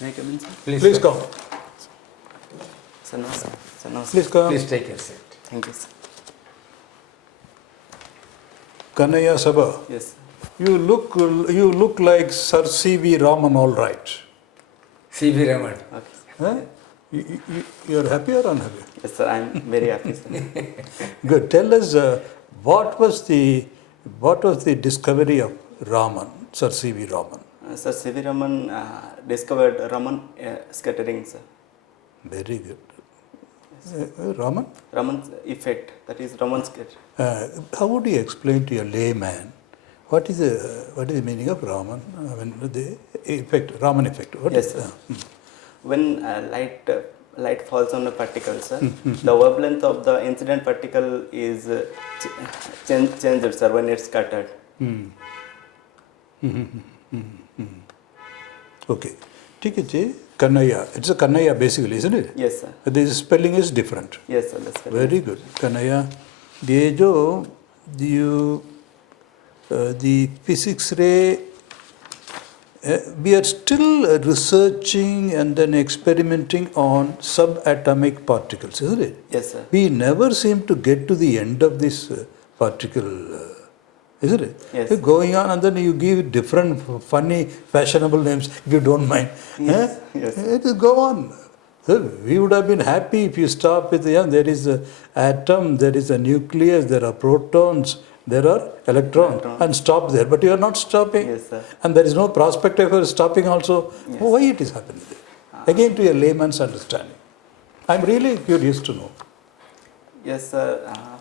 May I come in, sir? Please come. Sir, no, sir. Sir, no, sir. Please come. Please take your seat. Thank you, sir. KANHEA SABAR. Yes, sir. You look like Sir C.V. Raman, all right. C.V. Raman. Okay, sir. Huh? You're happy or unhappy? Yes, sir. I'm very happy, sir. Good. Tell us what was the discovery of Raman, Sir C.V. Raman? Sir, C.V. Raman discovered Raman scattering, sir. Very good. Raman? Raman's effect, that is Raman scattering. How would you explain to a layman what is the meaning of Raman? I mean, the effect, Raman effect. What Yes, is sir. When light falls on a particle, sir, the wavelength of the incident particle is changed, sir, when it's scattered. Okay. ठीक है जी. KANHEA. It's a KANHEA basically, isn't it? Yes, sir. The spelling is different. Yes, sir. That's correct. Very good. KANHEA. ये जो the physics ray, we are still researching and then experimenting on subatomic particles, isn't it? Yes, sir. We never seem to get to the end of this particle, isn't it? Yes. You're going on and then you give different funny, fashionable names, if you don't mind. Yes, yes. It will go on. So we would have been happy if you stop with, there is an atom, there is a nucleus, there are protons, there are electrons, and stop there. But you are not stopping. Yes, sir. And there is no prospect of stopping also. Yes. Why it is happening there? Again, to a layman's understanding. I'm really curious to know. Yes, sir.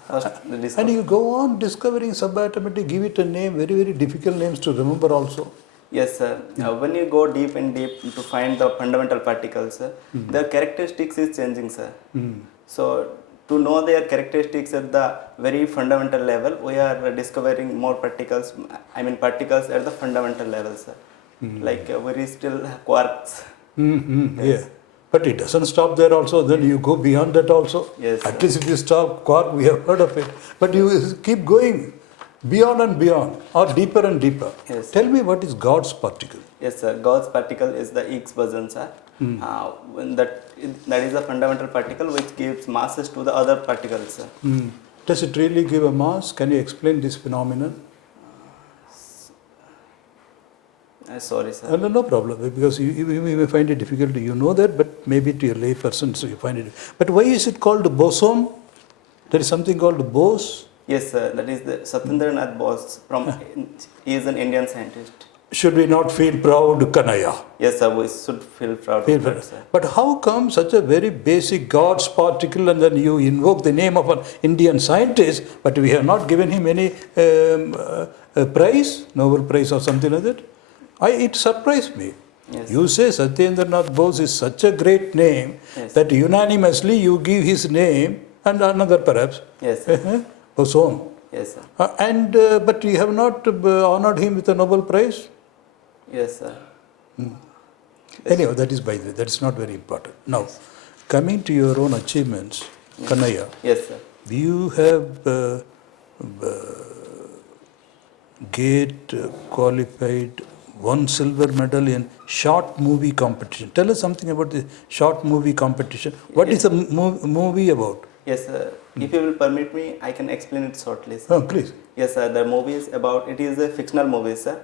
First, the And you go on discovering subatomic, give it a name, very, very difficult names to remember also. Yes, sir. When you go deep to find the fundamental particles, their characteristics is changing, sir. So, to know their characteristics at the very fundamental level, we are discovering more particles, particles at the fundamental level, sir. Like very still quarks. Yeah. Yes. But it doesn't stop there also, then you go beyond that also. Yes, At sir. least if you stop quark, we have heard of it. But you keep going beyond and beyond, or deeper and deeper. Yes. Tell me what is God's particle? Yes, sir. God's particle is the Higgs boson, sir. When that is a fundamental particle which gives masses to the other particles, sir. Does it really give a mass? Can you explain this phenomenon? Sorry, sir. No problem, because you may find it difficult. You know that, but maybe to a lay person, so you find it. But why is it called boson? There is something called Bose. Yes, sir. That is the Satyendranath Bose. He is an Indian scientist. Should we not feel proud, KANHEA? Yes, sir. We should feel proud of that, sir. But how come such a very basic God's particle and then you invoke the name of an Indian scientist, but we have not given him any prize, Nobel Prize or something like that? It surprised me. Yes, You say Satyendranath Bose is such a great name that unanimously you give his name and another perhaps. Yes, sir. Boson. Yes, sir. But you have not honored him with a Nobel Prize? Yes, sir. Anyway, that is by the way, that is not very important. Now, coming to your own achievements, KANHEA, Yes, sir. you have qualified 1 silver medal in short movie competition. Tell us something about the short movie competition. What is the movie about? Yes, sir. If you will permit me, I can explain it shortly, sir. Oh, please. Yes, sir. The movie is about, it is a fictional movie, sir.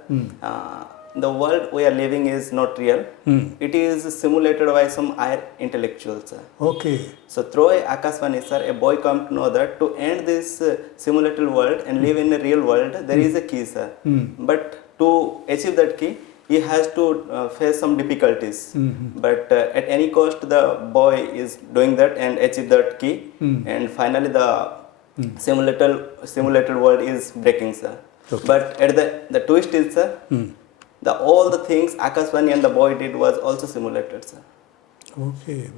The world we are living is not real. It is simulated by some higher intellectuals, sir. Okay. So through a Akashvani, sir, a boy come to know that to end this simulated world and live in a real world, there is a key, sir. But to achieve that key, he has to face some difficulties. But at any cost, the boy is doing that and achieve that key. And finally, the simulated world is breaking, sir. Okay. But at the twist is, sir, all the things Akashvani and the boy did was also simulated, sir. Okay.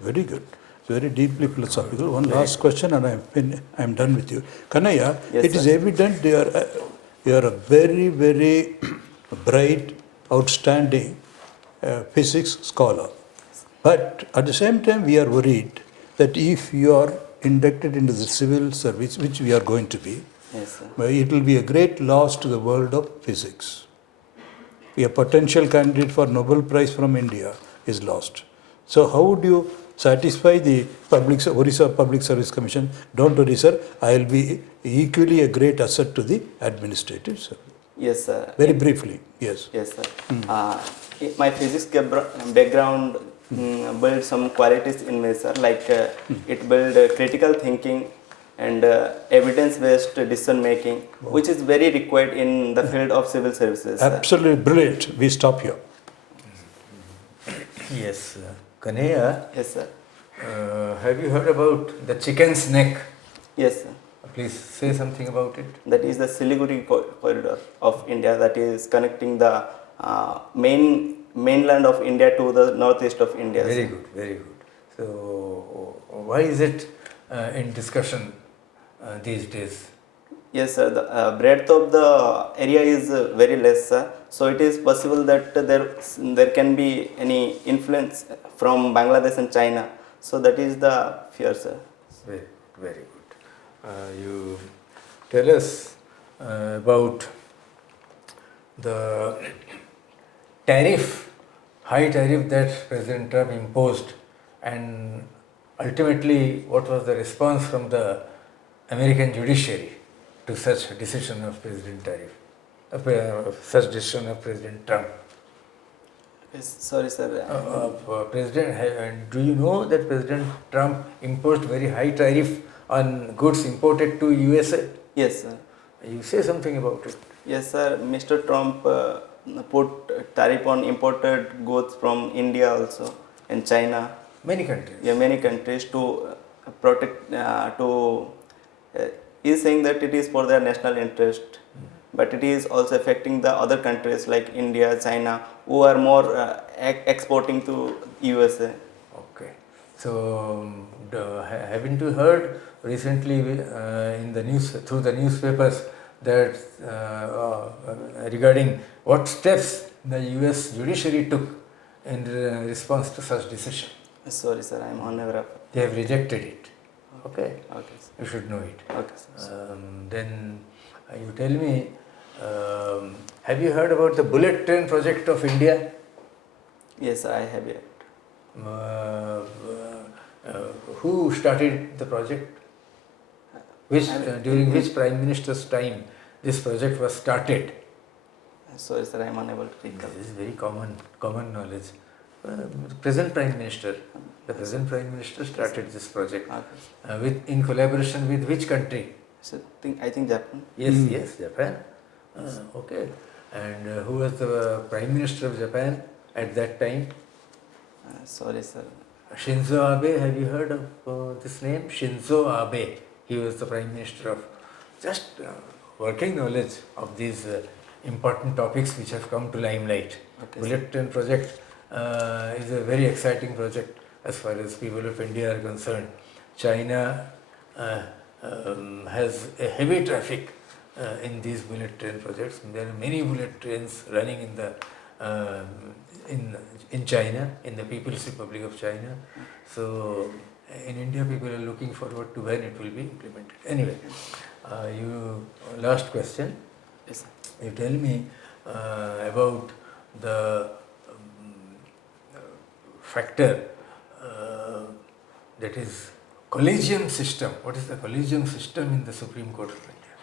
Very good. Very deeply philosophical. One last question and I am done with you. KANHEA, Yes, it is sir. evident you are a very, very bright, outstanding physics scholar. But at the same time, we are worried that if you are inducted into the civil service, which we are going to be, Yes, sir. it will be a great loss to the world of physics. a potential candidate for Nobel Prize from India is lost. So how would you satisfy the Odisha Public Service Commission? Don't worry, sir. I will be equally a great asset to the administrative service. Yes, sir. Very briefly, yes. Yes, sir. My physics background built some qualities in me, sir. Like it built critical thinking and evidence-based decision making, which is very required in the field of civil services. Absolutely brilliant. We stop here. Yes, KANHEA, Yes, sir. have you heard about the chicken's neck? Yes, sir. Please say something about it. That is the Siliguri corridor of India that is connecting the mainland of India to the northeast of India. Very sir. good, very good. So, why is it in discussion these days? Yes, sir. The breadth of the area is very less, sir. So it is possible that there can be any influence from Bangladesh and China. So that is the fear, sir. Very, very good. You tell us about the high tariff that President Trump imposed, and ultimately what was the response from the American judiciary to such decision of President Trump. Yes, sorry, sir. Do you know that President Trump imposed very high tariff on goods imported to USA? Yes, sir. You say something about it. Yes, sir. Mr. Trump put tariff on imported goods from India also and China. Many countries. Yeah, many countries to protect. Is saying that it is for their national interest, but it is also affecting the other countries like India, China, who are more exporting to USA. Okay. So, haven't you heard recently in the news through the newspapers that regarding what steps the US judiciary took in response to such decision? Sorry, sir, I am unaware of. They have rejected it. Okay. Okay, sir. You should know it. Okay, sir. Then you tell me, have you heard about the bullet train project of India? Yes, I have it. Who started the project? During which Prime Minister's time this project was started? Sorry, sir, I am unable to recall. This is very common knowledge. The present Prime Minister started this project Okay. in collaboration with which country? So, I think Japan. Yes, Japan. Okay. And who was the Prime Minister of Japan at that time? Sorry, sir. Shinzo Abe. Have you heard of this name? Shinzo Abe. He was the Prime Minister of. Just working knowledge of these important topics which have come to limelight. Okay, Bullet train project is a very exciting project as far as people of India are concerned. China has a heavy traffic in these bullet train projects. There are many bullet trains running in the in China, in the People's Republic of China. So in India, people are looking forward to when it will be implemented. Anyway, last question. Yes, sir. You tell me about the factor that is collegium system. What is the collegium system in the Supreme Court of India?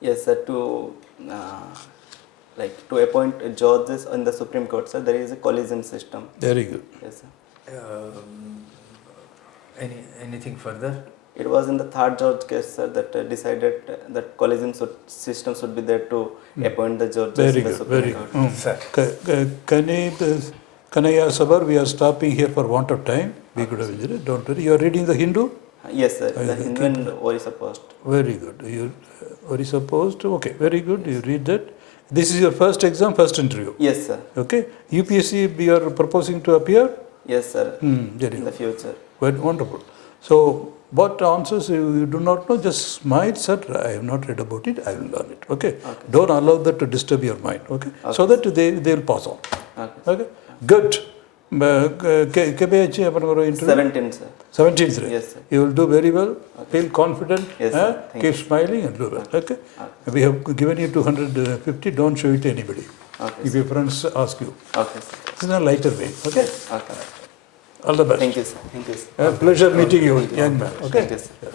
Yes, sir. To appoint judges in the Supreme Court, sir, there is a collegium system. Very good. Yes, sir. Anything further? It was in the third judge case, sir, that decided that collegium system should be there to appoint the judges Very in the good. Supreme Very Court. good. Sir. KANHEA SABAR, we are stopping here for want of time. We could have visited. Don't worry. You are reading the Hindu? Yes, sir. The Hindu and Odisha Post. Very good. You Odisha Post. Okay. Very good. You read that. This is your first exam, first interview. Yes, sir. Okay. UPSC, we are proposing to appear? Yes, sir. Very In the good. future. Very wonderful. So, what answers you do not know, just smile, sir. I have not read about it. I will learn it. Okay. Don't allow that to disturb your mind. Okay. So that they will pass on. Okay. Okay. Good. କେବେ ଅଛି ଆପଣଙ୍କର interview? 17 sir. 17th ରେ? Yes sir. You will do very well. Feel confident. Yes, sir. Thank Keep smiling and do well. Okay. We have given you 250. Don't show it to anybody. Okay. If your friends ask you. Okay sir. It's in a lighter way. Okay. Okay. All the best. Thank you sir. Thank you sir. Pleasure meeting you, young man. Okay. Thank you sir.